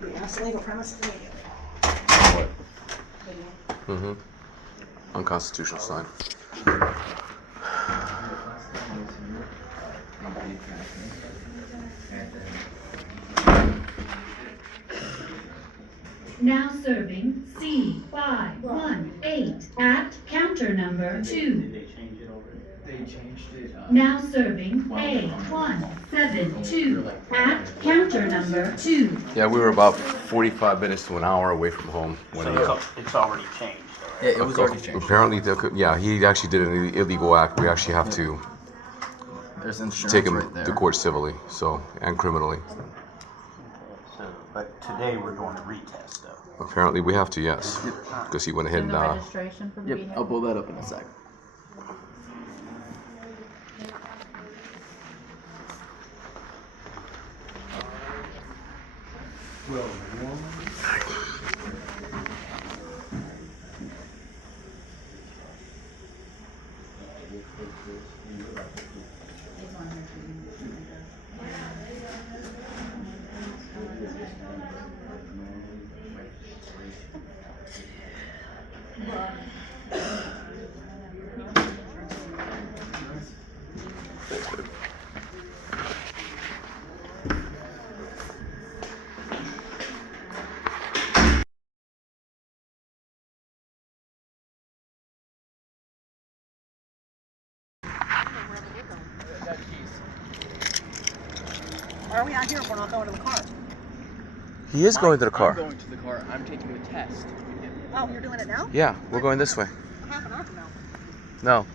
You'll be asked to leave a premise immediately. What? Mm-hmm. Unconstitutional sign. Now serving C518 at counter number 2. Did they change it already? They changed it. Now serving A172 at counter number 2. Yeah, we were about 45 minutes to an hour away from home when So it's already changed. Yeah, it was already changed. apparently, yeah, he actually did an illegal act. We actually have to There's insurance take him right there. to court civilly, and criminally. So, but today we're doing a retest though. Apparently, we have to, yes, because he went ahead and registration for the Yep, vehicle? I'll pull that up in a sec. Why are we out here if we're not going to the car? he is going to the I'm car. going to the car. I'm taking a test. Oh, you're doing it now? Yeah, we're going this way. Half an hour from now. No.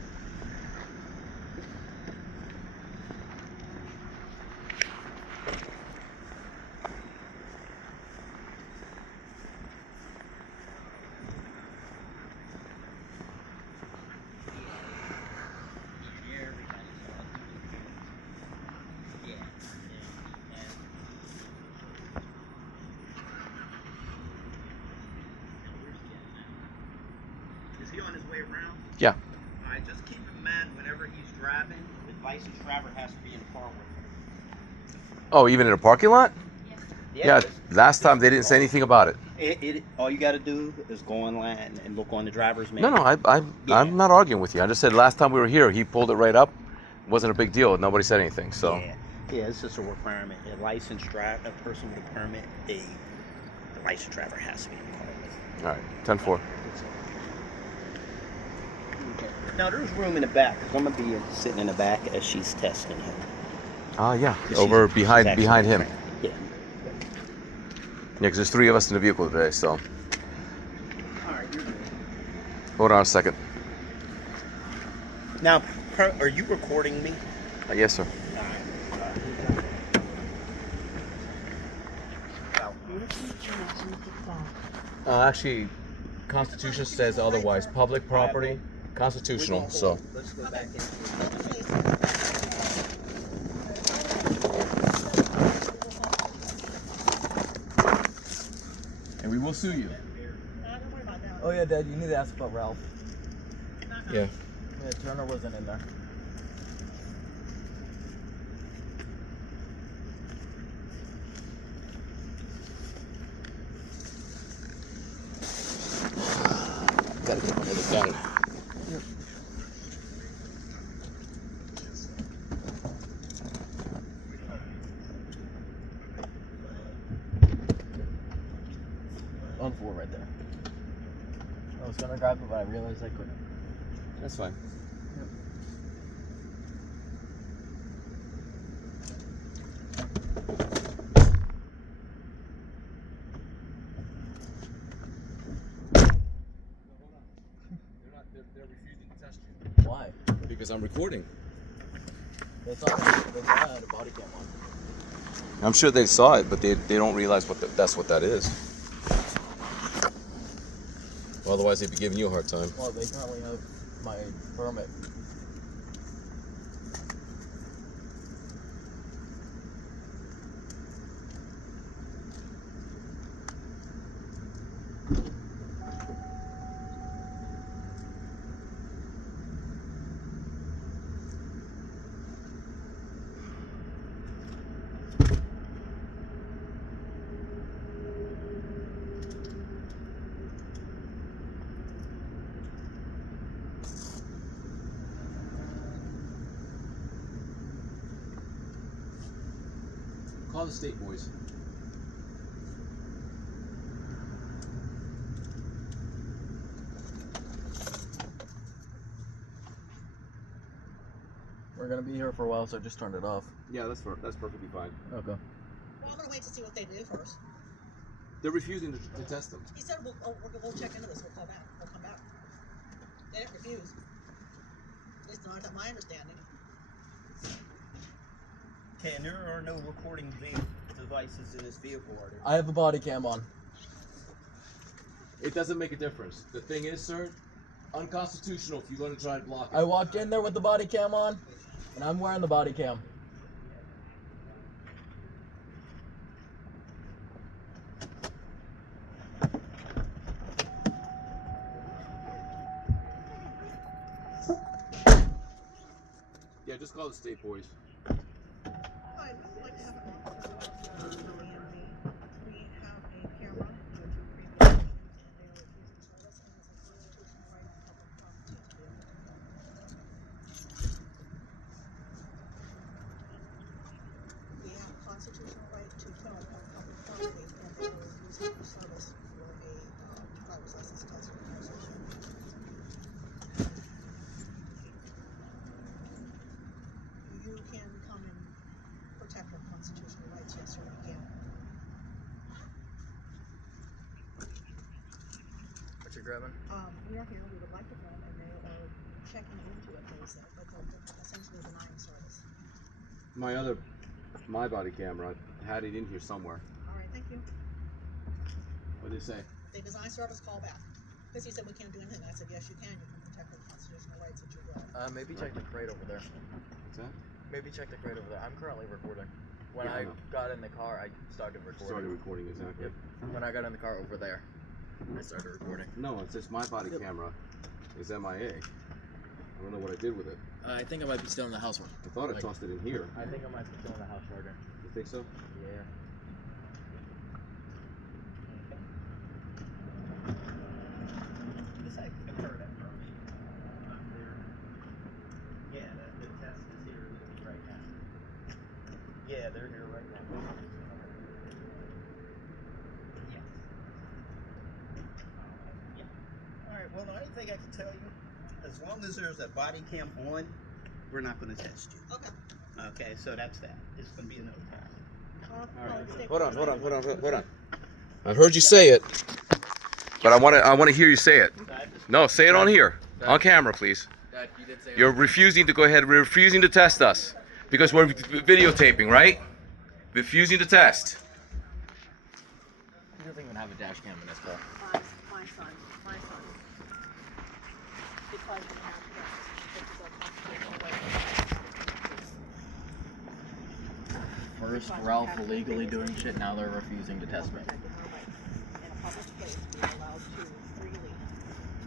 Is he on his way around? Yeah. All right, just keep in mind whenever he's driving, the licensed driver has to be in the car with him. Oh, even in a parking lot? Yeah. Last time they didn't say anything about it. All you got to do is go online and look on the driver's No, manual. no, I'm not arguing with you. I just said last time we were here, he pulled it right up. Wasn't a big deal. Nobody said anything. So. Yeah, it's just a requirement. A licensed driver, a person with a permit, the licensed driver has to be in the car with him. All right. 10-4. Now there's room in the back because I'm gonna be sitting in the back as she's testing him. Ah, yeah. 'Cause Over she's behind actually him. trained. Yeah. Yeah, because there's 3 of us in the vehicle today. So. All right, you're good. Hold on a second. Now, are you recording me? Yes, sir. Actually, Constitution says otherwise. Public property, constitutional. So. Let's go back into it. And we will sue you. Oh yeah, Dad, you need to ask about Ralph. Yeah. Yeah, Turner wasn't in there. Gotta get rid of the gun. On the floor right there. I was gonna grab it, but I realized I couldn't. That's fine. They're refusing to test you. Why? Because I'm recording. They thought I had a body cam on. I'm sure they saw it, but they don't realize that's what that is. Otherwise, they'd be giving you a hard time. Well, they currently have my permit. Call the state boys. We're gonna be here for a while, so I just turned it off. Yeah, that's perfectly fine. Okay. Well, I'm gonna wait to see what they do first. They're refusing to test them. He said we'll check into this. We'll call back. We'll come back. They didn't refuse. At least not my understanding. Okay, and there are no recording devices in this vehicle, are there? I have a body cam on. It doesn't make a difference. The thing is, sir, unconstitutional if you're going to try and block it. I walked in there with the body cam on, and I'm wearing the body cam. Yeah, just call the state boys. I'd like to have an officer from the DMV. We have a camera with two previous issues, and they are refusing to let us in as a constitutional right of public property to be able to do that. We have a constitutional right to film on public property, and they are refusing our service for a driver's license test or conversation. You can come and protect our constitutional rights, yes, sir, you can. What you grabbing? We are here, we would like to film, and they are checking into it, they said, but they're essentially denying service. My body camera had it in here somewhere. All right, thank you. What did they say? They deny service, call back. Because he said we can't do anything. I said, yes, you can protect our constitutional rights that you will. Maybe check the crate over there. What's that? Maybe check the crate over there. I'm currently recording. When Yeah, I I know. got in the car, I started recording. Started recording, exactly. Yep. When I got in the car over there, I started recording. No, it's just my body camera is MIA. I don't know what I did with it. I think I might be still in the house. I thought I tossed it in here. I think I might be still in the house charger. You think so? Yeah. This occurred at first. Yeah, the test is here right now. Yeah, they're here right now. Yes. Yeah. All right. Well, the only thing I can tell you, as long as there's a body cam on, we're not going to test you. Okay. Okay, so that's that. It's going to be a no test. Hold on. I heard you say it, but I want to hear you say it. No, say it on here, on camera, please. Dad, you did say You're refusing to go ahead. We're refusing to test us because we're videotaping, right? Refusing to test. He doesn't even have a dash cam in his car. My son. Because we have this is a constitutional right. First, Ralph illegally doing shit. Now they're refusing to test me. Protecting our rights. In a public place, we are allowed to freely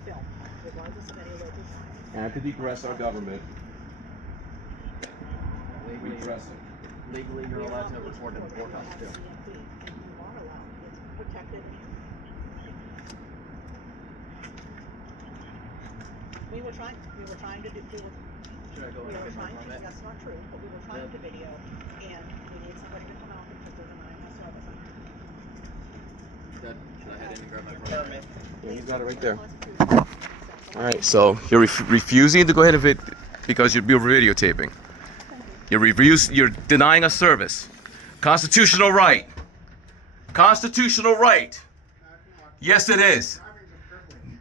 film, regardless of any local signs. And to degress our government, we dress it. Legally, you're allowed to record in the courthouse too. And you are allowed. It's protected. We were trying to do. Should I go We and were get my trying. permit? That's not true. But we were trying to video, and we need somebody to come out because they're denying us service. Dad, should I head in and grab my permit? Yeah, you got it right there. All right, so you're refusing to go ahead and because you're videotaping. You're denying us service. Constitutional right. Constitutional right. Yes, it is.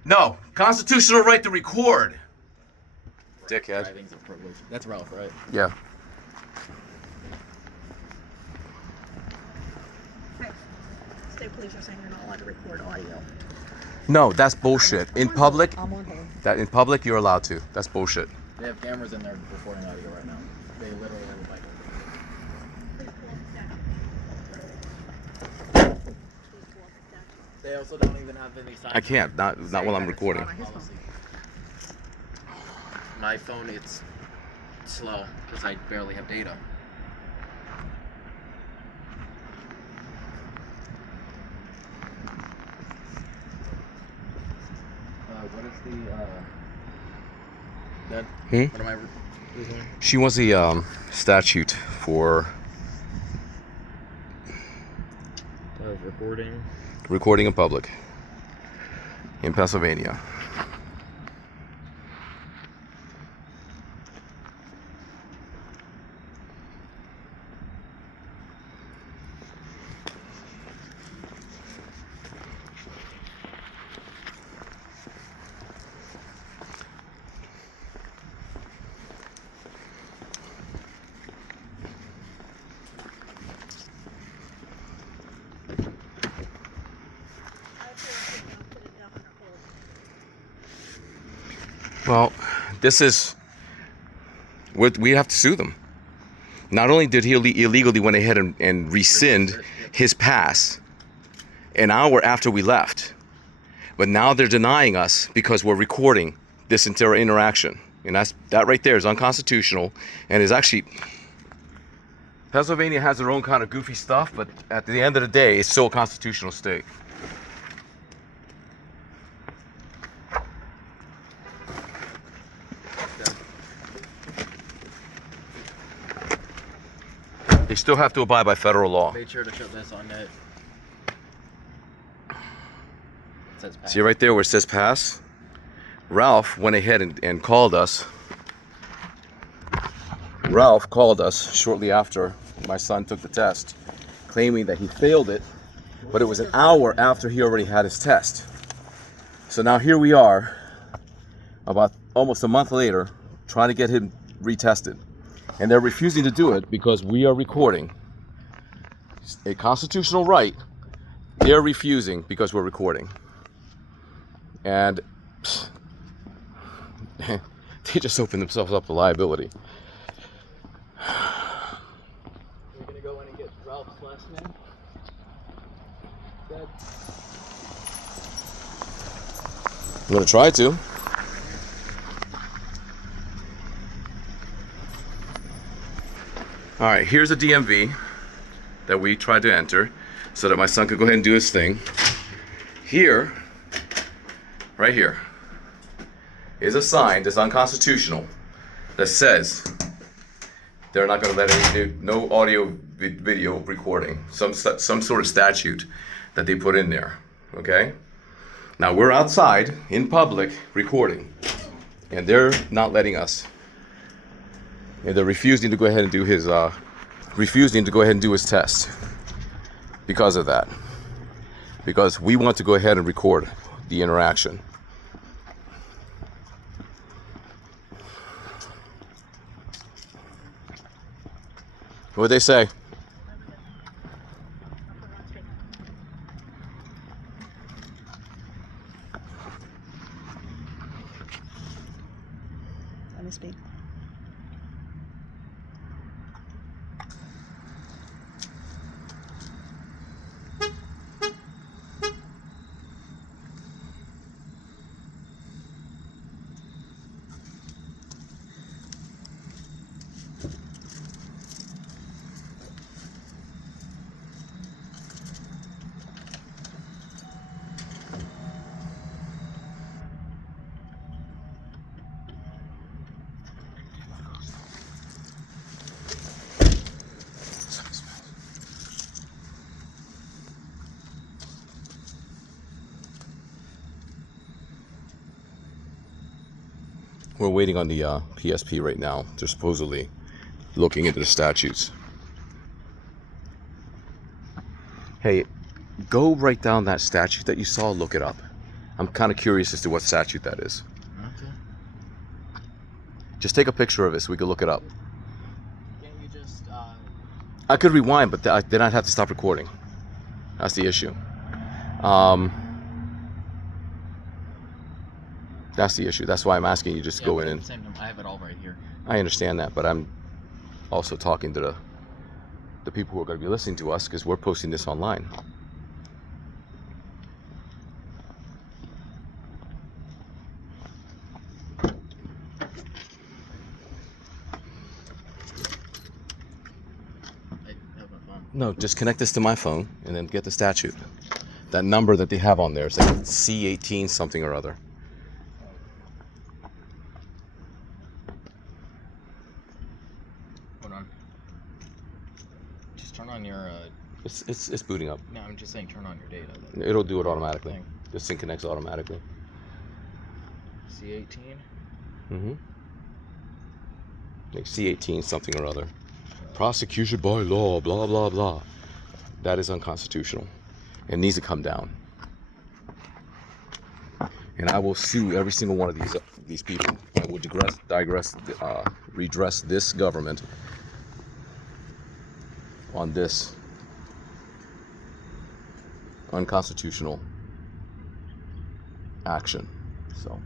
No, constitutional right to record. Dickhead. Driving's a privilege. That's Ralph, right? Yeah. State police are saying you're not allowed to record audio. No, that's bullshit. In public, I'm on hold. in public you're allowed to. That's bullshit. They have cameras in there recording audio right now. They literally have a bike. They also don't even have any signs. I can't. Not while I'm recording. My phone, it's slow because I barely have data. What is the Dad? What am I doing? She wants the statute for recording. Recording in public. In Pennsylvania. Well, this is what we have to sue them. Not only did he illegally went ahead and rescind his pass an hour after we left, but now they're denying us because we're recording this entire interaction. And that right there is unconstitutional and is actually, Pennsylvania has their own kind of goofy stuff, but at the end of the day, it's still a constitutional state. They still have to abide by federal law. Made sure to shut this on net. It says pass. See right there where it says pass? Ralph went ahead and called us. Ralph called us shortly after my son took the test, claiming that he failed it, but it was an hour after he already had his test. So now here we are, about almost a month later, trying to get him retested. And they're refusing to do it because we are recording. A constitutional right. They're refusing because we're recording. And they just opened themselves up to liability. We're gonna go in and get Ralph's last name. Dad. I'm gonna try to. All right, here's a DMV that we tried to enter so that my son could go ahead and do his thing. Here, right here, is a sign that's unconstitutional that says they're not going to let any no audio video recording, some sort of statute that they put in there. Okay. Now we're outside in public recording, and they're not letting us. And they're refusing to go ahead and do his test because of that. Because we want to go ahead and record the interaction. What'd they say? Let me speak. We're waiting on the PSP right now. They're supposedly looking into the statutes. Hey, go write down that statute that you saw, look it up. I'm kind of curious as to what statute that is. Okay. Just take a picture of it so we can look it up. Can't you just I could rewind, but then I'd have to stop recording. That's the issue. That's the issue. That's why I'm asking you just to go in and... I have it all right here. I understand that, but I'm also talking to the people who are going to be listening to us because we're posting this online. I have my phone. No, just connect this to my phone and then get the statute. That number that they have on there is like C18 something or other. Hold on. Just turn on your It's booting up. No, I'm just saying turn on your data. It'll do it automatically. Thing. This thing connects automatically. C18. Mm-hmm. Like C18 something or other. Prosecution by law, blah blah blah. That is unconstitutional. It needs to come down. And I will sue every single one of these people. I will redress this government on this unconstitutional action. So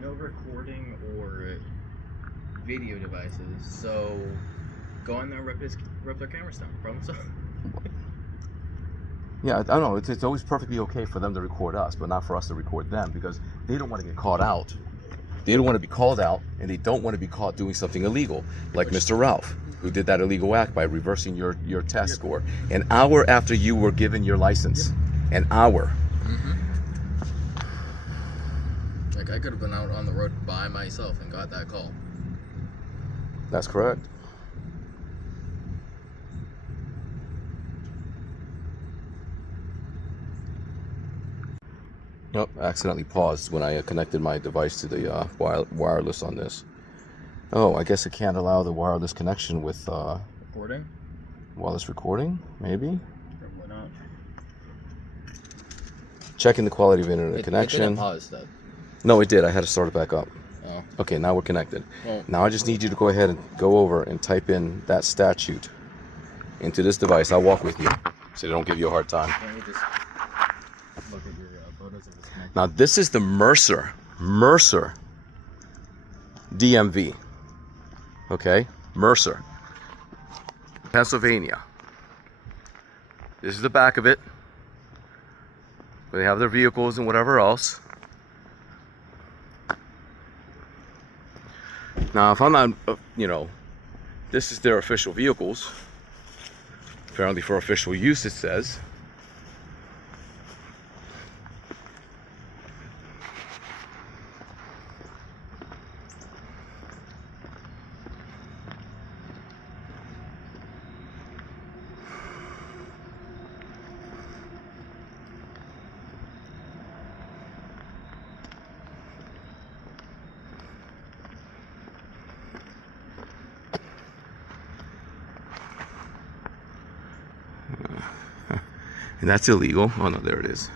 No recording or video devices. So go in there, rip their cameras down. Problem solved. yeah, I don't know. It's always perfectly okay for them to record us, but not for us to record them, because they don't want to get caught out. They don't want to be called out, and they don't want to be caught doing something illegal, like Mr. Ralph, who did that illegal act by reversing your test score an hour after you were given your license. An hour. Like, I could have been out on the road by myself and got that call. That's correct. Nope, accidentally paused when I connected my device to the wireless on this. Oh, I guess it can't allow the wireless connection with Recording? wireless recording, maybe? Probably not. Checking the quality of internet It connection. didn't pause, though. No, it did. I had to start it back up. Oh. Okay, now we're connected. Well, Now I just need you to go ahead and go over and type in that statute into this device. I'll walk with you so they don't give you a hard time. let me just look at your photos of this connection. Now this is the Mercer DMV. Okay, Mercer, Pennsylvania. This is the back of it. They have their vehicles and whatever else. Now, if I'm not, this is their official vehicles. Apparently for official use, it says. And that's illegal. Oh no, there it is.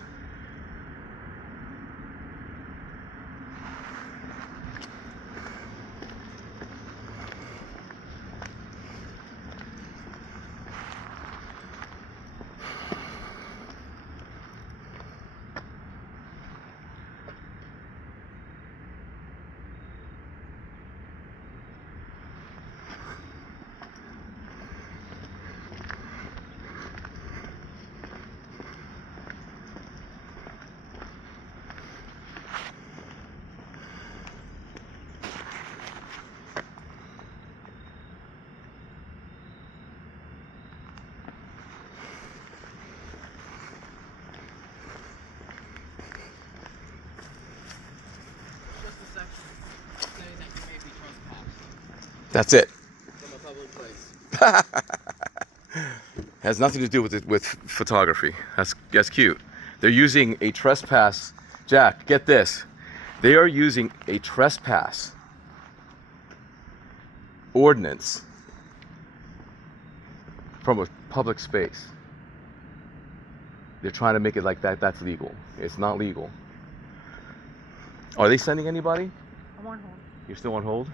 Just a section saying that you may be trespassed That's it. from a public place. Has nothing to do with photography. That's cute. They're using a trespass. Jack, get this. They are using a trespass ordinance from a public space. They're trying to make it like that's legal. It's not legal. Are they sending anybody? I'm on hold. You're still on hold?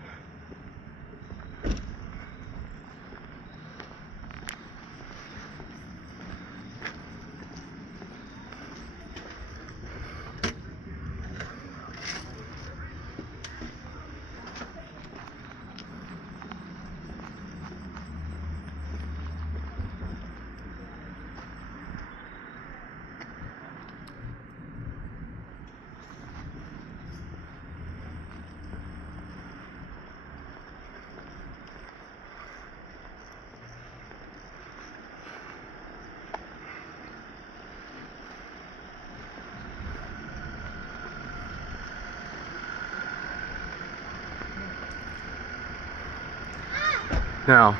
Now,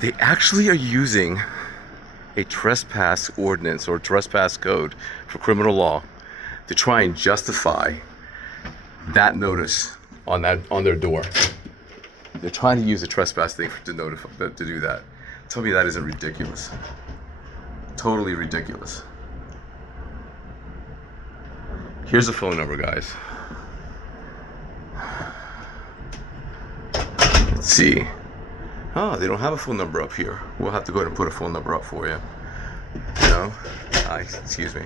they actually are using a trespass ordinance or trespass code for criminal law to try and justify that notice on their door. They're trying to use a trespass thing to do that. Tell me that isn't ridiculous. Totally ridiculous. Here's the phone number, guys. Let's see. Oh, they don't have a phone number up here. We'll have to go ahead and put a phone number up for you. You know? Excuse me.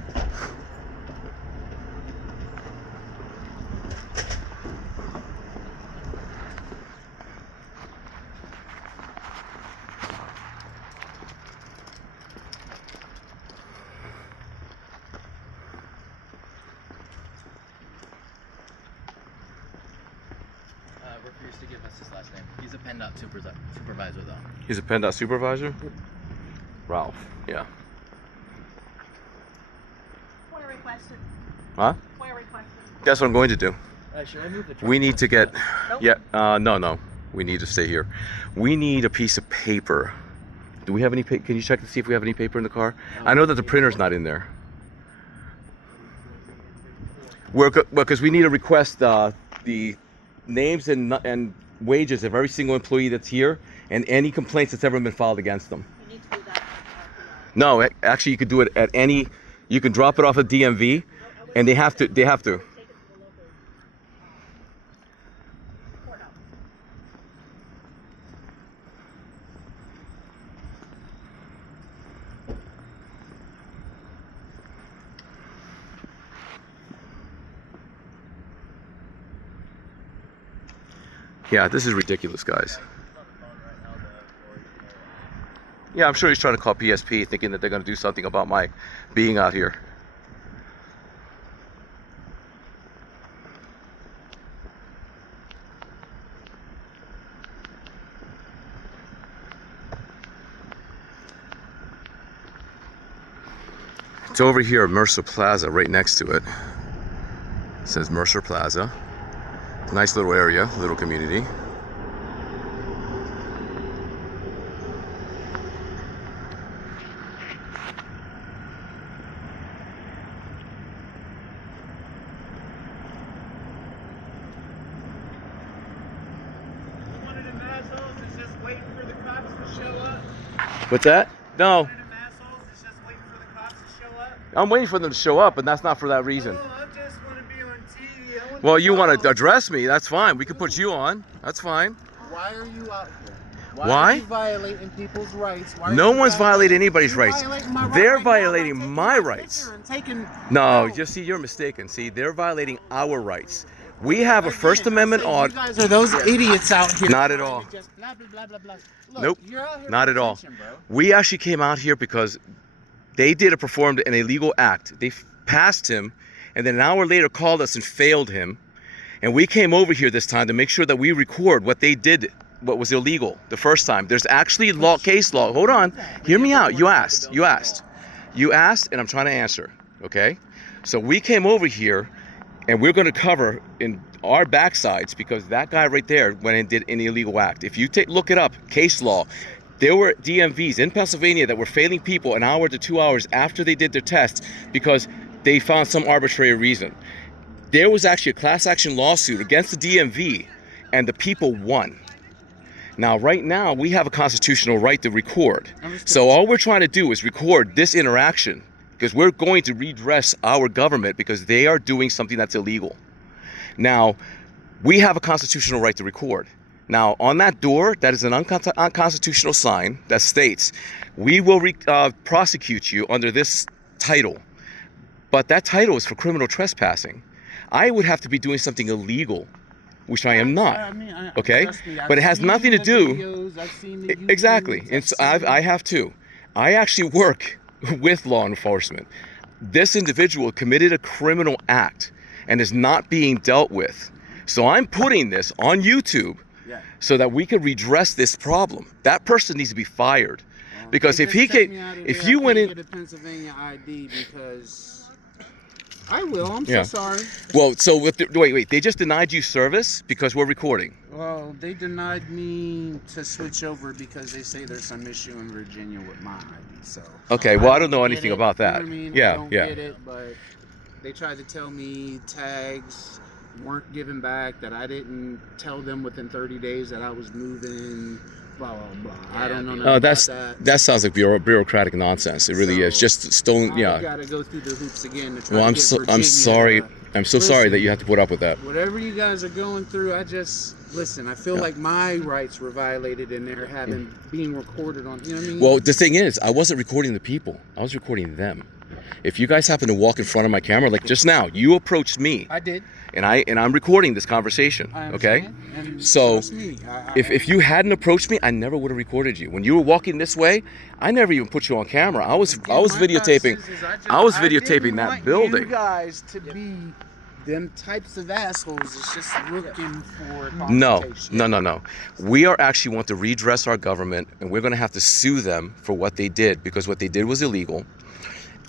Refused to give us his last name. He's a PennDOT supervisor, though. He's a PennDOT supervisor? Ralph, yeah. FOIA requested. Huh? FOIA requested. That's what I'm going to do. Should I move the truck? We need to get, Nope. yeah, no. We need to stay here. We need a piece of paper. Do we have any paper? Can you check to see if we have any paper in the car? I know that the printer's not in there. Because we need to request the names and wages of every single employee that's here and any complaints that's ever been filed against them. You need to do that. No, actually, you could do it at any. You can drop it off at DMV, and they have to. Take it to the local courthouse. Yeah, this is ridiculous, guys. Yeah, I'm sure he's trying to call PSP, thinking that they're going to do something about my being out here. It's over here at Mercer Plaza, right next to it. It says Mercer Plaza. Nice little area, little community. One of them assholes is just waiting for the cops to show up. What's that? No, One of them assholes is just waiting for the cops to show up. I'm waiting for them to show up, but that's not for that reason. Oh, I just want to be on TV. I want Well, to you want to talk. address me, that's fine. We can put you on. That's fine. Why are you out here? Why? Are you violating people's rights? Why are No you one's violating anybody's You're rights. violating my right They're right now by violating taking my my rights. picture and taking- No, No. just see, you're mistaken. See, they're violating our rights. We have a First Again, Amendment I said audit. You guys are those idiots out here. Not at trying all. to just blah, blah, blah, blah, blah. Look, Nope. You're out here Not for at all. attention, bro. We actually came out here because they performed an illegal act. They passed him, and then an hour later called us and failed him. And we came over here this time to make sure that we record what they did, what was illegal the first time. There's actually case law. Hold on. Hear me out. You asked, and I'm trying to answer. Okay? So we came over here, and we're going to cover in our backsides because that guy right there went and did an illegal act. If you look it up, case law, there were DMVs in Pennsylvania that were failing people an hour to 2 hours after they did their tests because they found some arbitrary reason. There was actually a class action lawsuit against the DMV, and the people won. Now, right now, we have a constitutional right to record. So all we're trying to do is record this interaction because we're going to redress our government because they are doing something that's illegal. Now, we have a constitutional right to record. Now, on that door, that is an unconstitutional sign that states, we will prosecute you under this title. But that title is for criminal trespassing. I would have to be doing something illegal, which I am not. Okay? Trust me, But it I've has seen nothing to the do. videos, I've seen the Exactly. YouTubes, And I've so seen I have too. I actually work with law enforcement. This individual committed a criminal act and is not being dealt with. So I'm putting this on YouTube Yeah. so that we can redress this problem. That person needs to be fired. Because They if just he sent can, me out of if there. you I went couldn't in, get a Pennsylvania ID because I will. I'm Yeah. so sorry. Well, so with wait, they just denied you service because we're recording. Well, they denied me to switch over because they say there's some issue in Virginia with my ID. So. Okay, well, I don't know get anything it, about you know that. what I mean? Yeah, I don't yeah. get it, but they tried to tell me tags weren't given back, that I didn't tell them within 30 days that I was moving, blah, blah, blah. I don't know nothing Oh, about that sounds like bureaucratic nonsense. It really is. So, Just stone. I Yeah. gotta go through the hoops again to try Well, to I'm get I'm Virginia sorry. to- I'm so sorry that Listen. you have to put up with that. Whatever you guys are going through, I feel like my rights were violated in there being recorded on, you know what I mean? Well, the thing is, I wasn't recording the people. I was recording them. If you guys happen to walk in front of my camera, like just now, you approached me, I did. and I'm recording this conversation. I Okay. understand. And So, trust me, If you hadn't approached me, I never would have recorded you. When you were walking this way, I never even put you on camera. I was videotaping. I was videotaping that building. You guys to be them types of assholes. It's just looking for No, confrontation. no. We are actually want to redress our government, and we're going to have to sue them for what they did, because what they did was illegal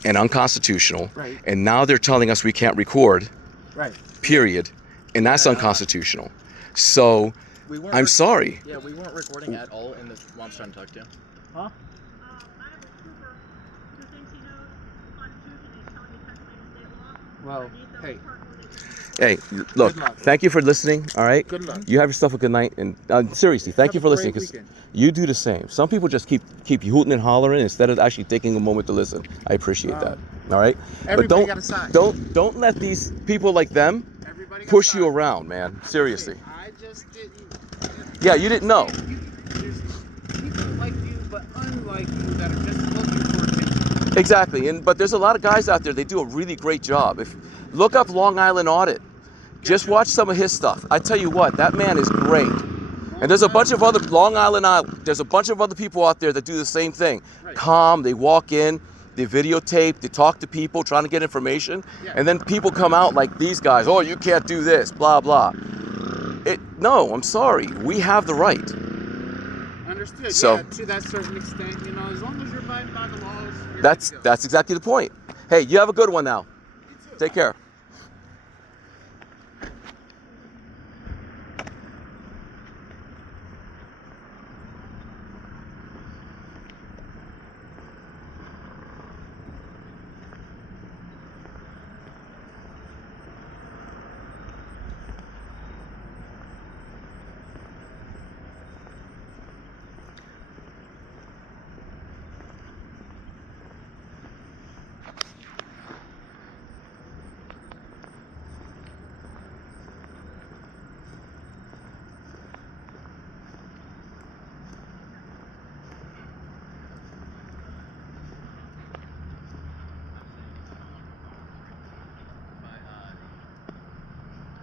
and unconstitutional. Right. And now they're telling us we can't record, Right. period. And that's unconstitutional. So I'm sorry. Yeah, we weren't recording at all in the mom's trying to talk to you. I have a trooper who thinks he knows the Constitution. He's telling me Pennsylvania state law. Well, I need them hey. to park where they can. Hey, look, Good luck. thank you for listening, all right? Good luck. You have yourself a good night, and seriously, thank Have you a for great listening, because weekend. you do the same. Some people just keep hooting and hollering instead of actually taking a moment to listen. I appreciate that, all right? Everybody got a side. Don't let these people like them Everybody got push a you side. around, man. Seriously. I just didn't. Yeah, you didn't know. There's people like you, but unlike you, that are just looking for attention. Exactly, but there's a lot of guys out there. They do a really great job. If look up Long Island Audit, just watch some of his stuff. I tell you what, that man is great. And there's a bunch of other there's a bunch of other people out there that do the same thing. Right. Calm, they walk in, they videotape, they talk to people, trying to get information, and then people come out like these guys. Oh, you can't do this, blah blah. No, I'm sorry. We have the right. Understood. So- Yeah, to that certain extent, as long as you're abiding by the laws. you're That's good to go. exactly the point. Hey, you have a good one now. Take care.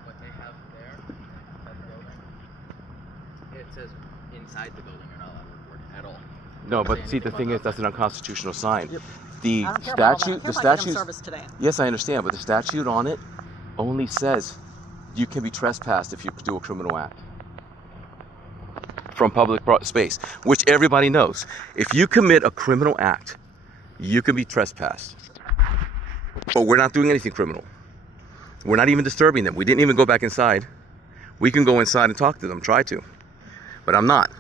What they have there, that building, it says inside the building you're not allowed to record at all. No, but see, the thing is, that's an unconstitutional sign. The I don't care about all that. statute, I the care about getting statute. service today. Yes, I understand, but the statute on it only says you can be trespassed if you do a criminal act from public space, which everybody knows. If you commit a criminal act, you can be trespassed. But we're not doing anything criminal. We're not even disturbing them. We didn't even go back inside. We can go inside and talk to them, try to. But I'm not.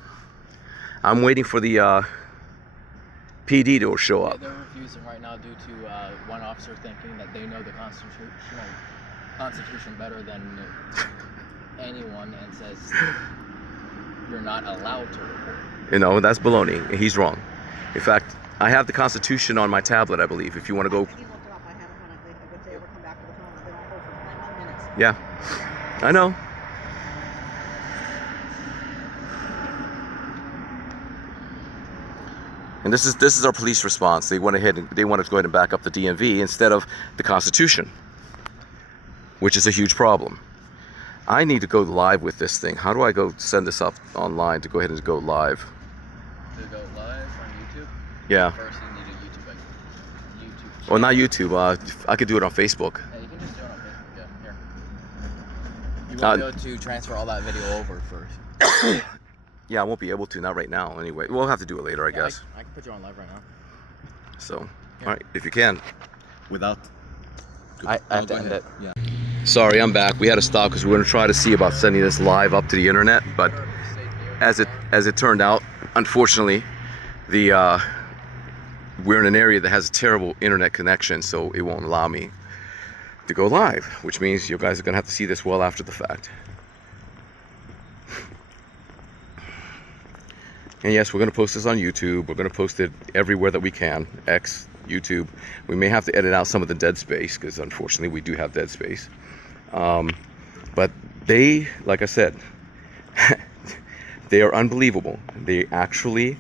I'm waiting for the PD to show up. They're refusing right now due to one officer thinking that they know the Constitution better than anyone, and says you're not allowed to record. That's baloney. He's wrong. In fact, I have the Constitution on my tablet, I believe. If you want to go, He looked it up. I haven't done it. If they ever come back to the phone, they don't hold for 9 minutes. yeah, I know. And this is our police response. They wanted to go ahead and back up the DMV instead of the Constitution, which is a huge problem. I need to go live with this thing. How do I go send this up online to go ahead and go live? To go live on YouTube, Yeah. first you need a YouTube Well, not YouTube. I could do it on Facebook. Yeah, you can just do it on Facebook. Yeah, here. You won't be able to transfer all that video over first. Yeah, I won't be able to. Not right now, anyway. We'll have to do it later, I guess. I can put you on live right now. So, all right, if you can, without I have to end it. Yeah. Sorry, I'm back. We had to stop because we were going to try to see about sending this live up to the internet, but as it turned out, unfortunately, we're in an area that has a terrible internet connection, so it won't allow me to go live, which means you guys are going to have to see this well after the fact. And yes, we're going to post this on YouTube. We're going to post it everywhere that we can. X, YouTube. We may have to edit out some of the dead space because unfortunately we do have dead space. But they, like I said, they are unbelievable. They actually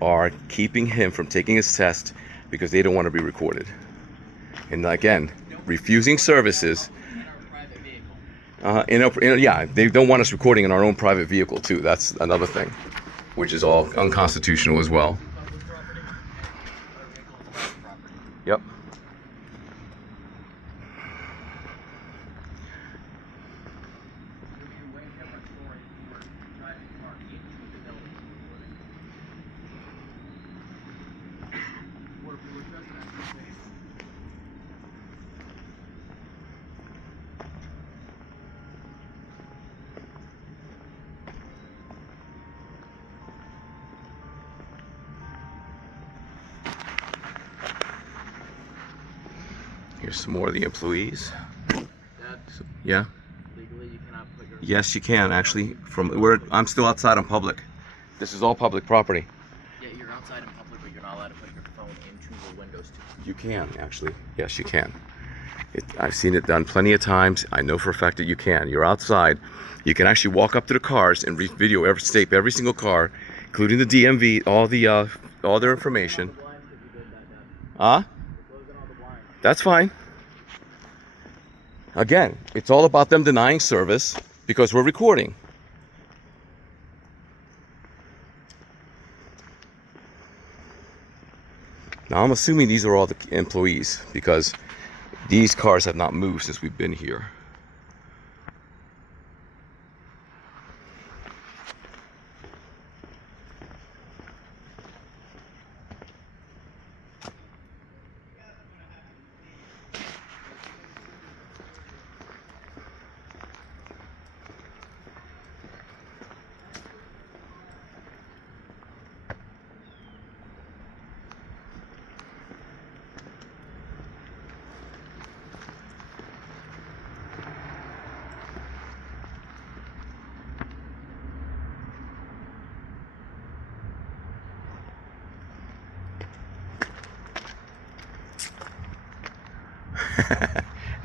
are keeping him from taking his test because they don't want to be recorded. And again, refusing services. Yeah, they don't want us recording in our own private vehicle too. That's another thing, which is all unconstitutional as well. Yep. Here's some more of the employees. Dad, So, yeah. legally you cannot put your... Yes, you can actually. I'm still outside on public. This is all public property. Yeah, you're outside in public, but you're not allowed to put your phone into the windows too. You can actually. Yes, you can. I've seen it done plenty of times. I know for a fact that you can. You're outside. You can actually walk up to the cars and video every single car, including the DMV, all their information. That's fine. Again, it's all about them denying service because we're recording. Now I'm assuming these are all the employees because these cars have not moved since we've been here.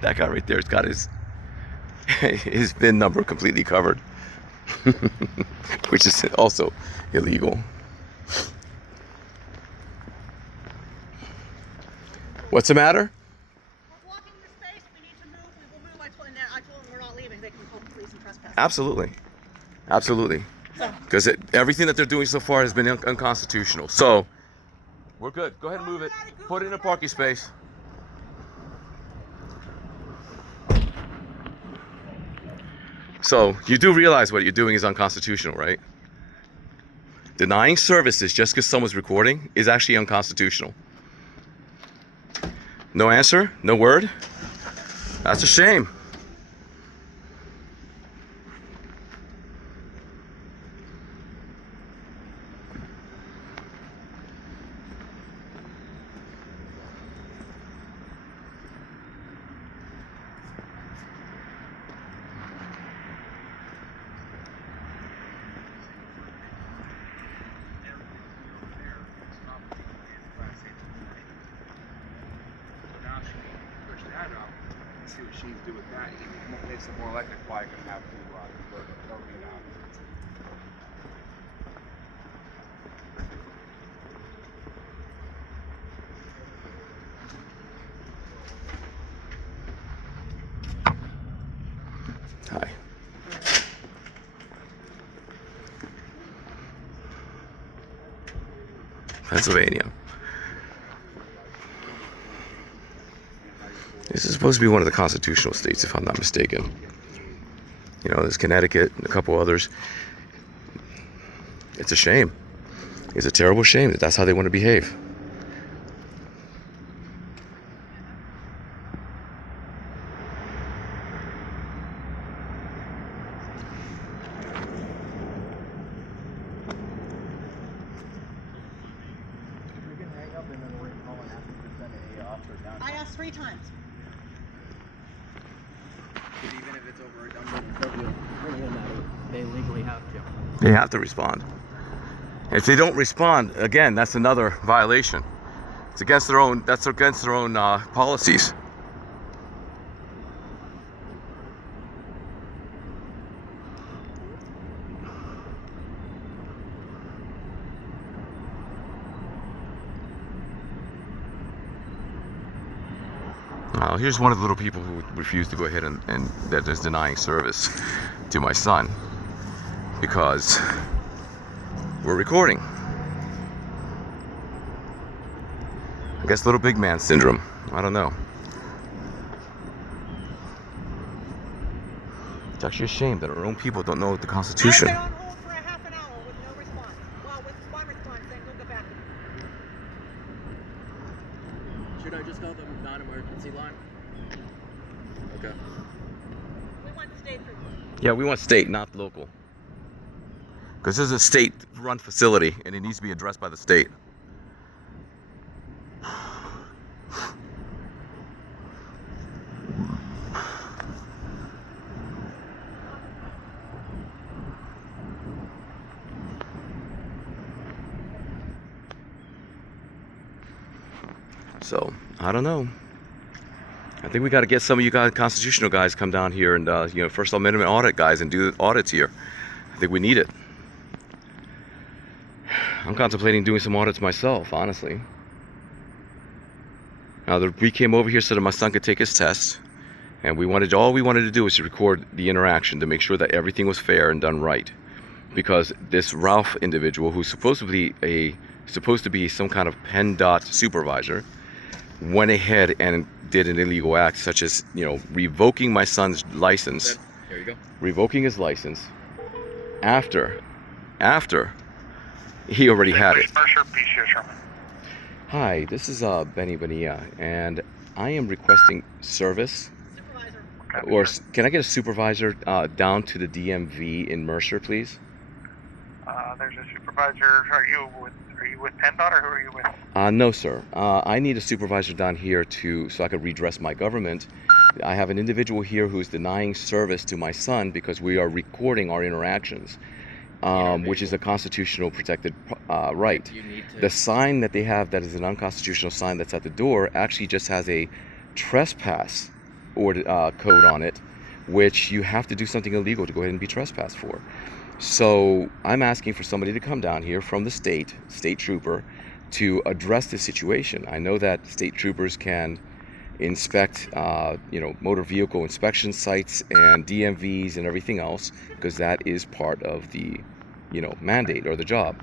That guy right there's got his VIN number completely covered, which is also illegal. What's the matter? We're blocking your space. We need to move. We will move. I told them we're not leaving. They can call the police and trespass. Absolutely. Absolutely. Because everything that they're doing so far has been unconstitutional. So, we're good. Go ahead and move it. Put it in a parking space. So, you do realize what you're doing is unconstitutional, right? Denying services just because someone's recording is actually unconstitutional. No answer? No word? That's a shame. See what she's do with that. It's some more electric bike and have to convert it totally down. Hi. Pennsylvania. This is supposed to be one of the constitutional states, if I'm not mistaken. You know, there's Connecticut and a couple others. It's a shame. It's a terrible shame that that's how they want to behave. 3 times. But even if it's over a number, they legally have to. They have to respond. If they don't respond, again, that's another violation. It's against their own. That's against their own policies. Here's one of the little people who refused to go ahead and that is denying service to my son because we're recording. I guess little big man syndrome. I don't know. It's actually a shame that our own people don't know the Constitution. I've been on hold for a half an hour with no response. Well, with one response saying he'll get back to me. Should I just call the non-emergency line? Okay. We want the state trooper. Yeah, we want state, not local. Because this is a state-run facility, and it needs to be addressed by the state. So, I don't know. I think we got to get some of you guys, constitutional guys, come down here and, First Amendment audit guys and do audits here. I think we need it. I'm contemplating doing some audits myself, honestly. Now, we came over here so that my son could take his test, and all we wanted to do was to record the interaction to make sure that everything was fair and done right. Because this Ralph individual, who's supposed to be some kind of PennDOT supervisor, went ahead and did an illegal act, such as revoking my son's license. Here you go. Revoking his license after he already had it. Mercer, Sherman. Hi, this is Benny Bonilla, and I am requesting service. Supervisor. Or can I get a supervisor down to the DMV in Mercer, please? There's a supervisor. Are you with PennDOT or who are you with? No, sir. I need a supervisor down here so I could redress my government. I have an individual here who's denying service to my son because we are recording our interactions, which is a constitutional protected right. The sign that they have that is an unconstitutional sign that's at the door actually just has a trespass code on it, which you have to do something illegal to go ahead and be trespassed for. So I'm asking for somebody to come down here from the state trooper, to address this situation. I know that state troopers can inspect, motor vehicle inspection sites and DMVs and everything else, because that is part of the, mandate or the job.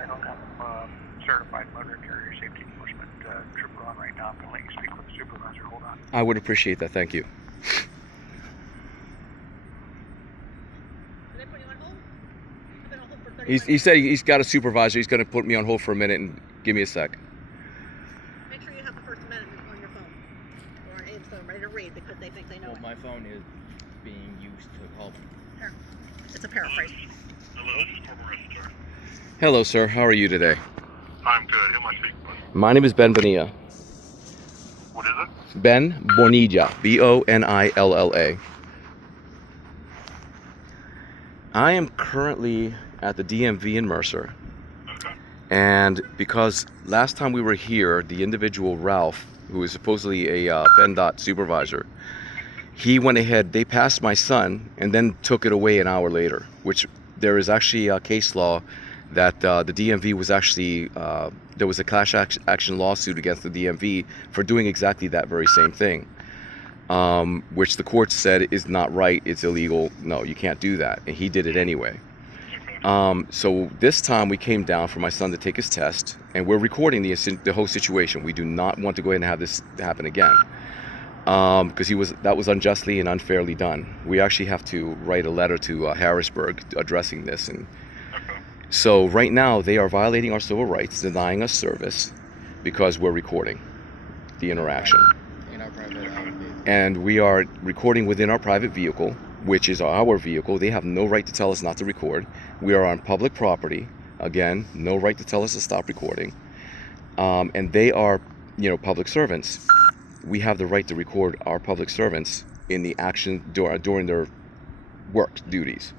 I don't have certified motor carrier safety enforcement trooper on right now. I'm going to let you speak with the supervisor. Hold on. I would appreciate that. Thank you. Did they put you on hold? I've been on hold for 30 He minutes. said he's got a supervisor. He's going to put me on hold for a minute and give me a sec. Make sure you have the First Amendment on your phone. Or it's ready to read because they think they know it. My phone is being used to call. Here. It's a paraphrase. Hello, this is Corporal Register. Hello, sir. How are you today? I'm good. Who am I speaking with? My name is Ben Bonilla. What is it? Ben Bonilla. Bonilla. I am currently at the DMV in Mercer. Okay. And because last time we were here, the individual Ralph, who is supposedly a PennDOT supervisor, he went ahead, they passed my son and then took it away an hour later, which there is actually a case law that the DMV was actually, there was a class action lawsuit against the DMV for doing exactly that very same thing, which the court said is not right, it's illegal, no, you can't do that, and he did it anyway. So this time we came down for my son to take his test, and we're recording the whole situation. We do not want to go ahead and have this happen again, because that was unjustly and unfairly done. We actually have to write a letter to Harrisburg addressing this, and so right now they are violating our civil rights, denying us service because we're recording the interaction, In our private and we are recording within our private vehicle, which is our vehicle. They have no right to tell us not to record. We are on public property. Again, no right to tell us to stop recording. And they are, public servants. we have the right to record our public servants in the action during their work duties.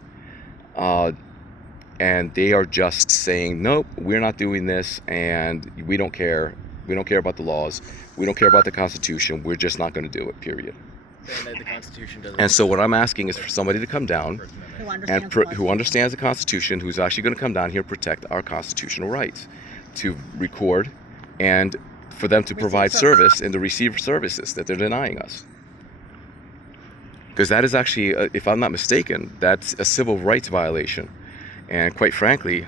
And they are just saying, nope, we're not doing this, and we don't care. We don't care about the laws. We don't care about the Constitution. We're just not going to do it, period. Saying that the Constitution doesn't. And so what I'm asking is for somebody to come down Who and understands who understands the Constitution, who's actually going to come down here and protect our constitutional rights to record and for them to provide service and to receive services that they're denying us. Because that is actually, if I'm not mistaken, that's a civil rights violation. And quite frankly,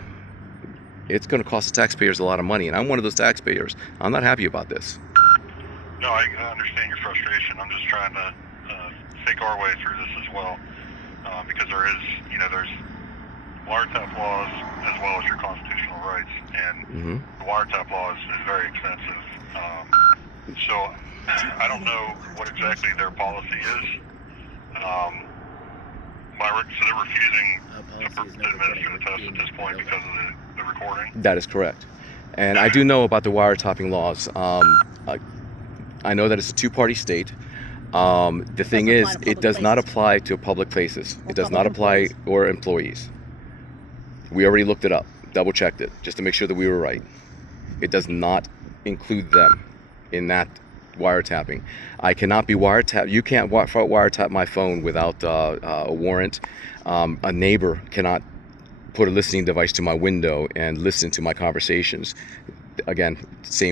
it's going to cost the taxpayers a lot of money. And I'm one of those taxpayers. I'm not happy about this. No, I understand your frustration. I'm just trying to think our way through this as well, because there's wiretap laws as well as your constitutional rights, and the wiretap laws is very expensive. So I don't know what exactly their policy is. So they're refusing to administer the test at this point because of the recording? That is correct. And I do know about the wiretapping laws. I know that it's a two-party state. The thing is, it does not apply to public places. It does not apply or employees. We already looked it up, double-checked it, just to make sure that we were right. It does not include them in that wiretapping. I cannot be wiretapped. You can't wiretap my phone without a warrant. A neighbor cannot put a listening device to my window and listen to my conversations. Again,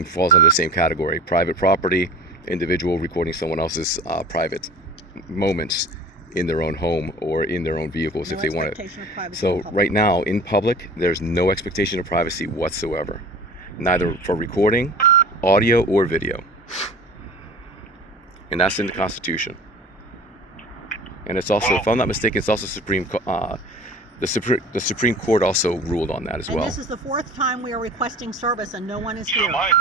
falls under the same category. Private property, individual recording someone else's private moments in their own home or in their own vehicles if they want it. So right now in public, there's no expectation of privacy whatsoever, neither for recording, audio, or video. And that's in the Constitution. And it's also, if I'm not mistaken, it's also the Supreme Court also ruled on that as well. And this is the fourth time we are requesting service and no one is here. So my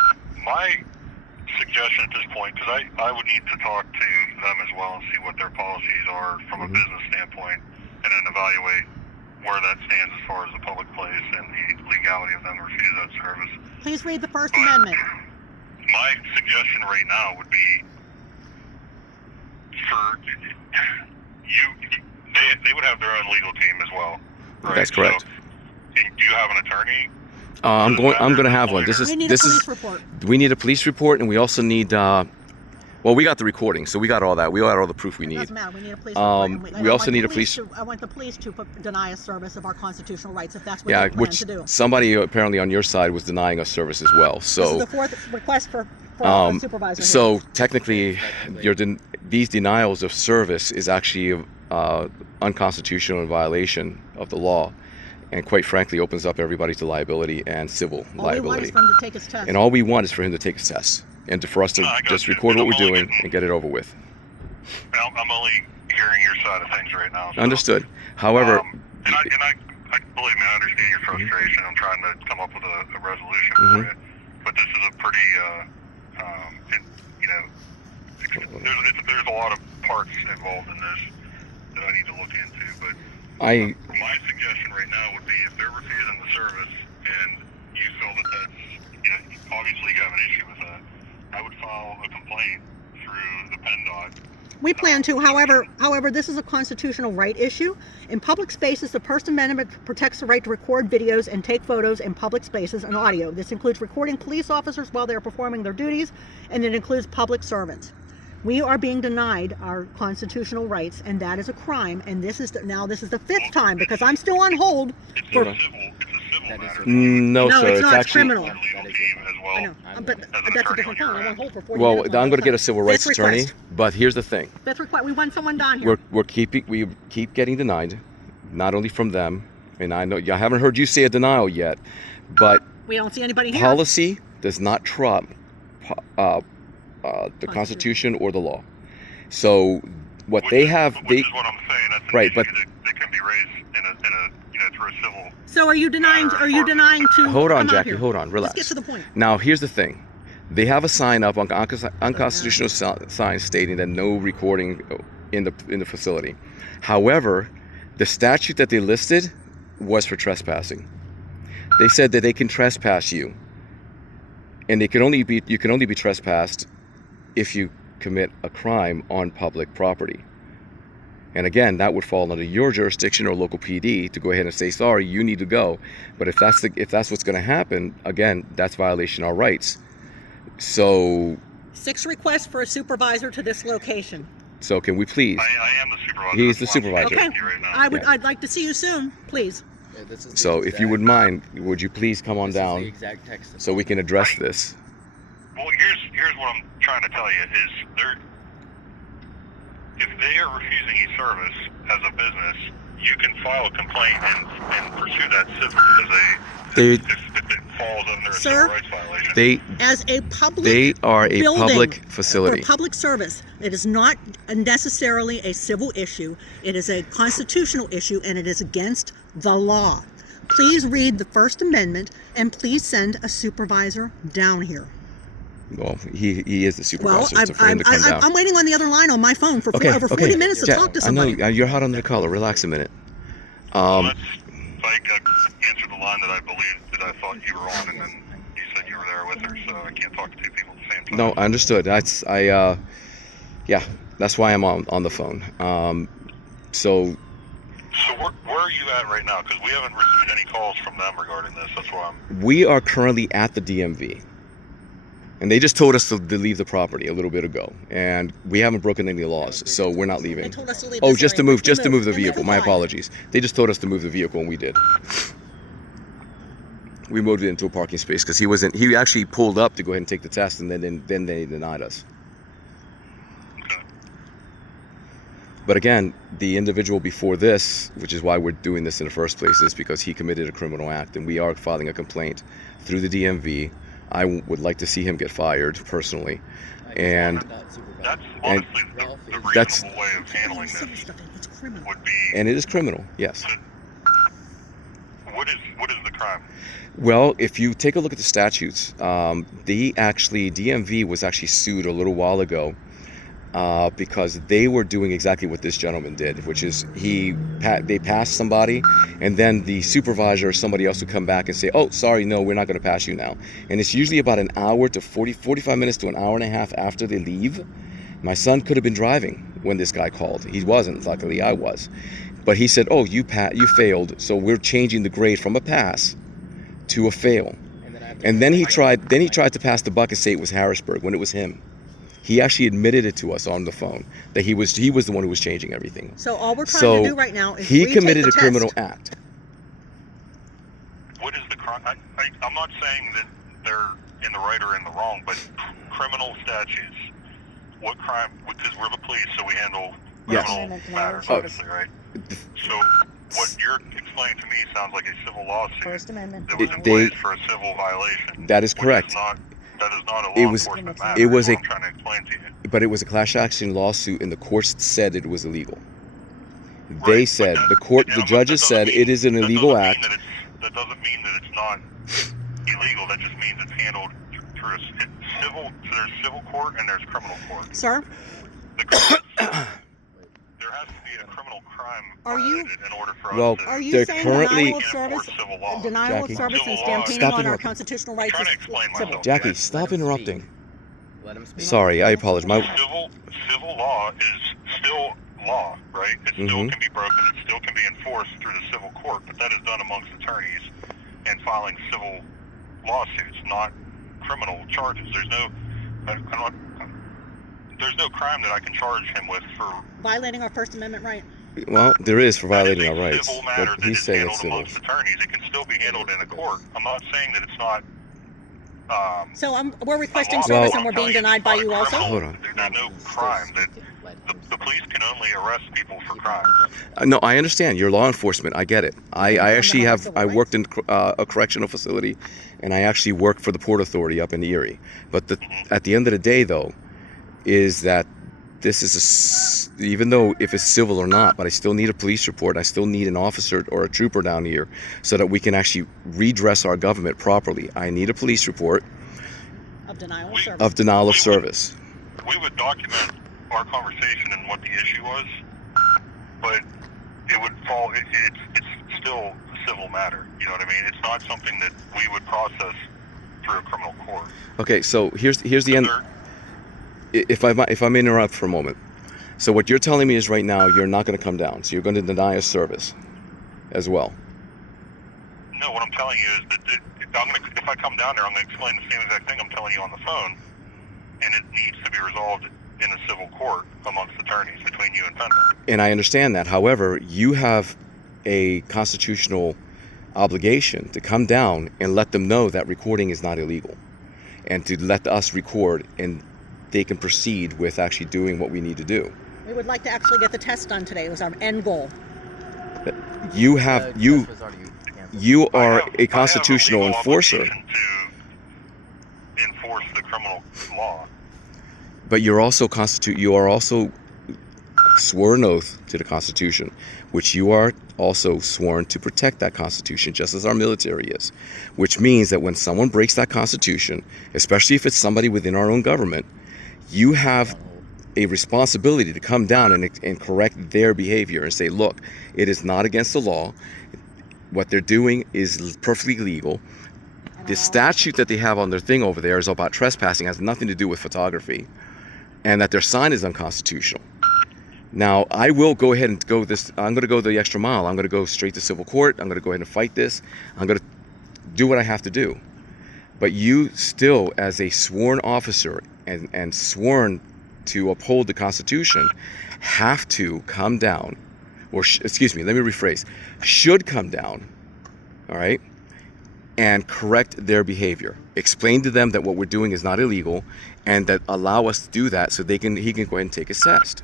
suggestion at this point, because I would need to talk to them as well and see what their policies are from a business standpoint, and then evaluate where that stands as far as the public place and the legality of them to refuse that service. Please read the First Amendment. My suggestion right now would be they would have their own legal team as well, right? That's correct. So, do you have an attorney? I'm going to have one. We need a police report. We need a police report, and we also need. Well, we got the recording, so we got all that. We got all the proof we need. It doesn't matter. We need a police report. And we also need a police. I want the police to deny us service of our constitutional rights if that's what Yeah, they plan to do. somebody apparently on your side was denying us service as well. So This is the fourth request for a supervisor. So technically, these denials of service is actually unconstitutional in violation of the law, and quite frankly opens up everybody to liability and civil liability. All we want is for him to take his test. And all we want is for him to take his test and for us to just record what we're doing and get it over with. I'm only hearing your side of things right now. So, Understood. However, and I believe me, I understand your frustration. I'm trying to come up with a resolution for it, but this is a pretty, there's a lot of parts involved in this that I need to look into. But my suggestion right now would be if they're refusing the service and you feel that that's, obviously you have an issue with that, I would file a complaint through the PennDOT. We plan to. However, this is a constitutional right issue. In public spaces, the First Amendment protects the right to record videos and take photos in public spaces and audio. This includes recording police officers while they are performing their duties, and it includes public servants. We are being denied our constitutional rights, and that is a crime. And this is the fifth time because I'm still on hold for. It's a civil matter. no, sir. it's not. It's actually criminal. Legal team as well. I know, but that's a different thing. I'm on hold for 40 Well, minutes. I'm going to get a civil rights Fifth attorney, request. but here's the thing. Fifth request. We want someone down here. We keep getting denied, not only from them, and I know I haven't heard you say a denial yet, but We don't see anybody here. policy does not trump the Constitution or the law. So what they have, Which is what I'm saying. That's an Right, issue but- that can be raised in a through a civil. So are you denying? Are you denying to? hold on, come out Jackie, here? hold on, relax. Let's get to the point. Now, here's the thing. They have a sign up on unconstitutional sign stating that no recording in the facility. However, the statute that they listed was for trespassing. They said that they can trespass you, and you can only be trespassed if you commit a crime on public property. And again, that would fall under your jurisdiction or local PD to go ahead and say, sorry, you need to go. But if that's what's going to happen, again, that's violation of our rights. So 6 requests for a supervisor to this location. So can we please? I am the supervisor. He is the That's why I'm supervisor. Okay. talking to you right now. I'd like to see you soon, please. Yeah, this is the So if you exact- wouldn't mind, would you please come on this is the down exact text. so we can address this? Well, here's what I'm trying to tell you is if they are refusing you service as a business, you can file a complaint and pursue that civilly if it falls under a Sir, civil rights violation. As a public They are a building public for facility. public service, it is not necessarily a civil issue. It is a constitutional issue, and it is against the law. Please read the First Amendment, and please send a supervisor down here. Well, he is the Well, supervisor, so for him to come down. I'm waiting on the other line on my phone for Okay, over 40 okay. minutes to Jack, talk to I somebody. know you're hot under the collar. Relax a minute. Let's like answer the line that I thought you were on, and then you said you were there with her, so I can't talk to 2 people at the same time. No, I understood. Yeah, that's why I'm on the phone. So So where are you at right now? Because we haven't received any calls from them regarding this. That's why I'm. we are currently at the DMV. And they just told us to leave the property a little bit ago, and we haven't broken any laws, so we're not They leaving. told us to leave Oh, this just to area. move the Then we vehicle. My complied. apologies. They just told us to move the vehicle, and we did. We moved it into a parking space because he actually pulled up to go ahead and take the test, and then they denied us. Okay. But again, the individual before this, which is why we're doing this in the first place, is because he committed a criminal act, and we are filing a complaint through the DMV. I would like to see him get fired personally, and That's And honestly the that's- reasonable way of handling Civil this stuff, it's criminal. would be. it is criminal, yes. What is the crime? Well, if you take a look at the statutes, DMV was actually sued a little while ago because they were doing exactly what this gentleman did, which is they passed somebody, and then the supervisor or somebody else would come back and say, oh, sorry, no, we're not going to pass you now. And it's usually about an hour to 45 minutes to an hour and a half after they leave. My son could have been driving when this guy called. He wasn't, luckily I was. But he said, oh, you failed, so we're changing the grade from a pass to a fail. And then he tried to pass the buck and say it was Harrisburg when it was him. He actually admitted it to us on the phone that he was the one who was changing everything. So all we're trying So to do right now is he retake committed the a criminal test. act. What is the crime? I'm not saying that they're in the right or in the wrong, but criminal statutes. What crime? Because we're the police, so we handle Yes. criminal matters, Oh. obviously, right? So what you're explaining to me sounds like a civil lawsuit First Amendment. that was in They- place for a civil violation. That is which correct. That is not a It law was- enforcement it matter. was is a- what I'm trying to explain to you. But it was a class action lawsuit, and the courts said it was illegal. Right, They but said that- the judges that said doesn't it is an that illegal doesn't mean act. that doesn't mean that it's not illegal. That just means it's handled through civil. So there's civil court and there's criminal court. Sir, The courts, there has to be a criminal crime Are you- violated in order for Well, us to. are you They're saying currently- denial of Can't service, enforce civil law. denial Jackie. of service and Civil law. stampeding Stop on our interrupting. constitutional I'm rights trying to is explain civil? myself. Jackie, okay? stop interrupting. Let him speak. Sorry, I apologize. Civil law is still law, right? It still Mhm. can be broken. It still can be enforced through the civil court, but that is done amongst attorneys and filing civil lawsuits, not criminal charges. There's no crime that I can charge him with for. Violating our First Amendment right. Well, there is for violating that our is a rights, civil matter but that he's is saying it's handled civil. amongst attorneys. It can still be handled in a court. I'm not saying that it's not. So we're requesting Well, service and I'm we're being telling you, denied by it's you not a also? criminal- Hold on. There's no crime that the police can only arrest people for crimes. No, I understand. You're law enforcement. I get it. I actually Criminal have. civil I rights. worked in a correctional facility, and I actually worked for the Port Authority up in Erie. But at the end of the day, though, is that this is even though if it's civil or not, but I still need a police report. I still need an officer or a trooper down here so that we can actually redress our government properly. I need a police report Of denial of service. of denial of service. We would document our conversation and what the issue was, but it would fall. It's still a civil matter. You know what I mean? It's not something that we would process through a criminal court. Okay, so here's the end. if I may interrupt for a moment. So what you're telling me is right now you're not going to come down. So you're going to deny us service as well. No, what I'm telling you is that if I come down there, I'm going to explain the same exact thing I'm telling you on the phone, and it needs to be resolved in a civil court amongst attorneys between you and Pender. And I understand that. However, you have a constitutional obligation to come down and let them know that recording is not illegal, and to let us record, and they can proceed with actually doing what we need to do. We would like to actually get the test done today. It was our end goal. You have you are a constitutional I have a legal enforcer. obligation to enforce the criminal law. But you are also sworn oath to the Constitution, which you are also sworn to protect that Constitution, just as our military is. Which means that when someone breaks that Constitution, especially if it's somebody within our own government, you have a responsibility to come down and correct their behavior and say, look, it is not against the law. What they're doing is perfectly legal. The statute that they have on their thing over there is about trespassing, has nothing to do with photography, and that their sign is unconstitutional. Now, I will go ahead and I'm going to go the extra mile. I'm going to go straight to civil court. I'm going to go ahead and fight this. I'm going to do what I have to do. But you still, as a sworn officer and sworn to uphold the Constitution, have to come down, or excuse me, let me rephrase, should come down, all right, and correct their behavior. Explain to them that what we're doing is not illegal, and that allow us to do that so he can go ahead and take his test.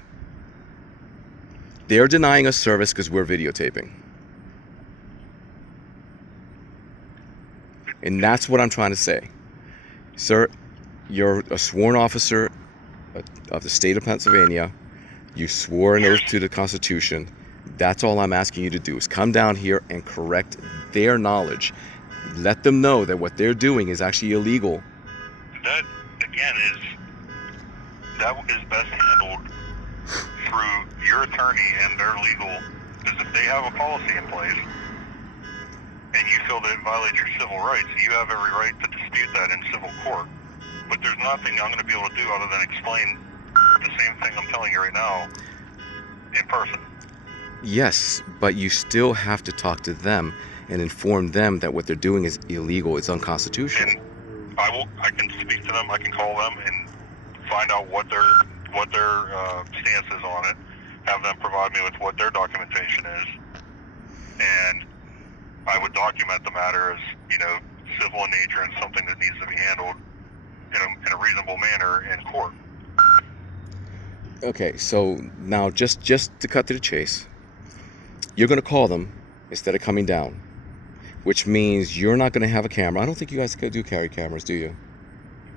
They're denying us service because we're videotaping. And that's what I'm trying to say. Sir, you're a sworn officer of the state of Pennsylvania. You swore an oath to the Constitution. That's all I'm asking you to do, is come down here and correct their knowledge. Let them know that what they're doing is actually illegal. That, again, is best handled through your attorney and their legal, because if they have a policy in place and you feel that it violates your civil rights, you have every right to dispute that in civil court. But there's nothing I'm going to be able to do other than explain the same thing I'm telling you right now in person. Yes, but you still have to talk to them and inform them that what they're doing is illegal, it's unconstitutional. And I can speak to them, I can call them and find out what their stance is on it, have them provide me with what their documentation is, and I would document the matter as, civil in nature and something that needs to be handled in a reasonable manner in court. Okay, so now just to cut to the chase, you're going to call them instead of coming down, which means you're not going to have a camera. I don't think you guys do carry cameras, do you?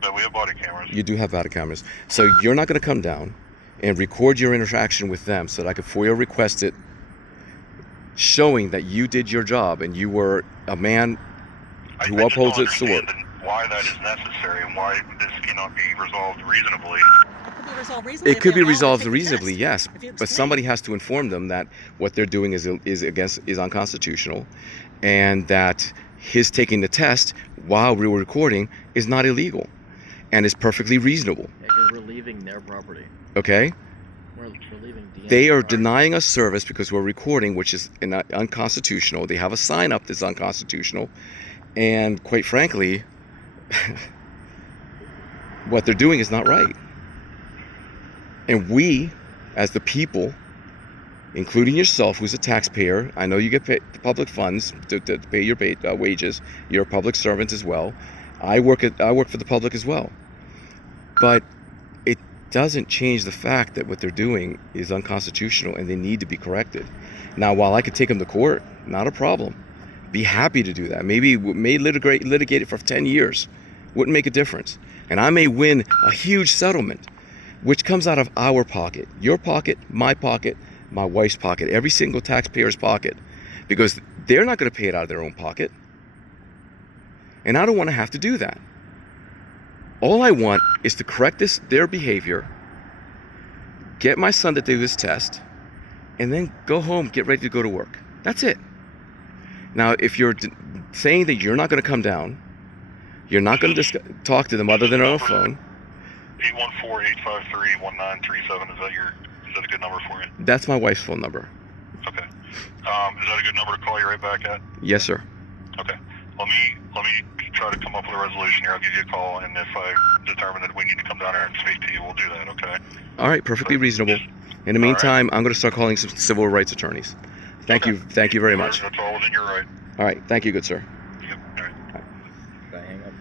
No, we have body cameras. You do have body cameras. So you're not going to come down and record your interaction with them so that I could FOIA request it, showing that you did your job and you were a man who upholds its sword. Why that is necessary and why this cannot be resolved reasonably. It could be resolved reasonably, yes, but somebody has to inform them that what they're doing is unconstitutional, and that his taking the test while we were recording is not illegal, and is perfectly reasonable. Yeah, because we're leaving their property. Okay? We're leaving DMV. They are denying us service because we're recording, which is unconstitutional. They have a sign up that's unconstitutional, and quite frankly, what they're doing is not right. And we, as the people, including yourself, who's a taxpayer, I know you get paid public funds to pay your wages. You're a public servant as well. I work for the public as well. But it doesn't change the fact that what they're doing is unconstitutional and they need to be corrected. Now, while I could take them to court, not a problem. Be happy to do that. Maybe litigate it for 10 years. Wouldn't make a difference. And I may win a huge settlement, which comes out of our pocket, your pocket, my wife's pocket, every single taxpayer's pocket, because they're not going to pay it out of their own pocket. And I don't want to have to do that. All I want is to correct their behavior, get my son to do this test, and then go home, get ready to go to work. That's it. Now, if you're saying that you're not going to come down, you're not going to talk to them other than on a phone, 814-853-1937. Is that a good number for you? That's my wife's phone number. Okay. Is that a good number to call you right back at? Yes, sir. Okay. Let me try to come up with a resolution here. I'll give you a call, and if I determine that we need to come down there and speak to you, we'll do that. Okay. All right, perfectly reasonable. In the meantime, I'm going to start calling some civil rights attorneys. Thank you very much. That's all within your right. All right, thank you, good sir. Yep. All right. Did I hang up?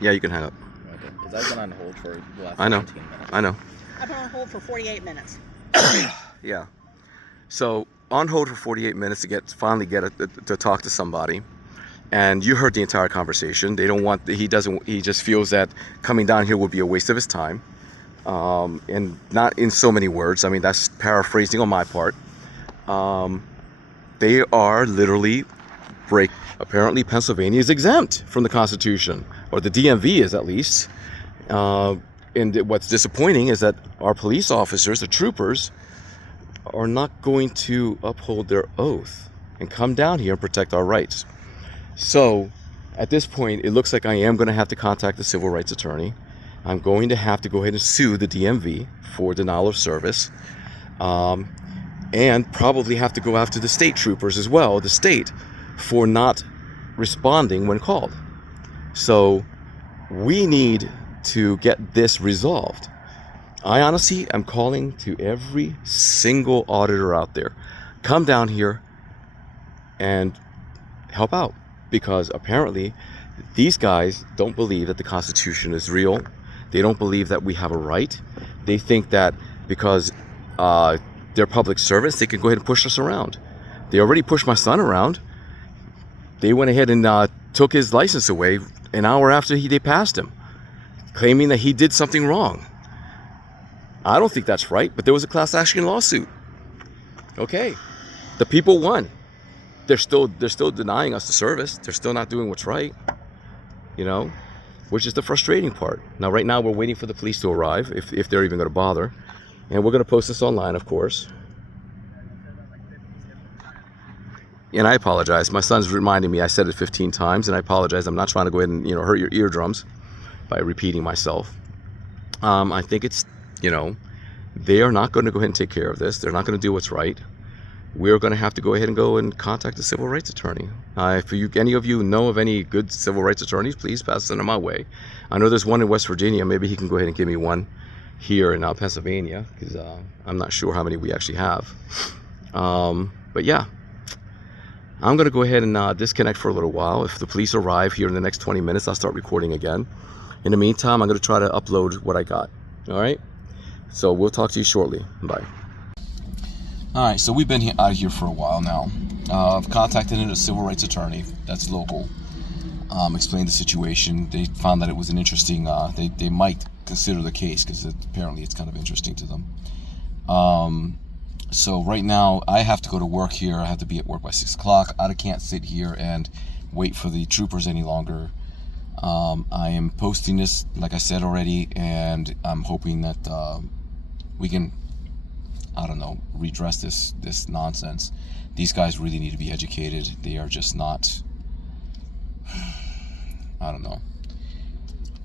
Yeah, you can hang up. Okay. Because I've been on hold for the last I know. 15 minutes. I know. I've been on hold for 48 minutes. Yeah. So on hold for 48 minutes to finally get to talk to somebody, and you heard the entire conversation. They don't want. He just feels that coming down here would be a waste of his time, and not in so many words. I mean, that's paraphrasing on my part. They are literally apparently Pennsylvania is exempt from the Constitution, or the DMV is at least. And what's disappointing is that our police officers, the troopers, are not going to uphold their oath and come down here and protect our rights. So at this point, it looks like I am going to have to contact the civil rights attorney. I'm going to have to go ahead and sue the DMV for denial of service, and probably have to go after the state troopers as well, the state, for not responding when called. So we need to get this resolved. I honestly am calling to every single auditor out there. Come down here and help out, because apparently these guys don't believe that the Constitution is real. They don't believe that we have a right. They think that because they're public servants, they can go ahead and push us around. They already pushed my son around. They went ahead and took his license away an hour after they passed him, claiming that he did something wrong. I don't think that's right, but there was a class action lawsuit. Okay, the people won. They're still denying us the service. They're still not doing what's right, which is the frustrating part. Now, right now, we're waiting for the police to arrive, if they're even going to bother, and we're going to post this online, of course. And I apologize. My son's reminding me I said it 15 times, and I apologize. I'm not trying to go ahead and hurt your eardrums by repeating myself. I think it's, they are not going to go ahead and take care of this. They're not going to do what's right. We're going to have to go ahead and go and contact the civil rights attorney. If any of you know of any good civil rights attorneys, please pass them my way. I know there's one in West Virginia. Maybe he can go ahead and give me one here in Pennsylvania, because I'm not sure how many we actually have. But yeah, I'm going to go ahead and disconnect for a little while. If the police arrive here in the next 20 minutes, I'll start recording again. In the meantime, I'm going to try to upload what I got. All right? So we'll talk to you shortly. Bye. All right, so we've been out here for a while now. I've contacted a civil rights attorney that's local. Explained the situation. They found that it was an interesting, they might consider the case, because apparently it's kind of interesting to them. So right now, I have to go to work here. I have to be at work by 6 o'clock. I can't sit here and wait for the troopers any longer. I am posting this, like I said already, and I'm hoping that we can, redress this nonsense. These guys really need to be educated. They are just not,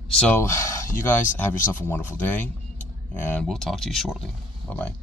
So, you guys have yourself a wonderful day, and we'll talk to you shortly. Bye-bye.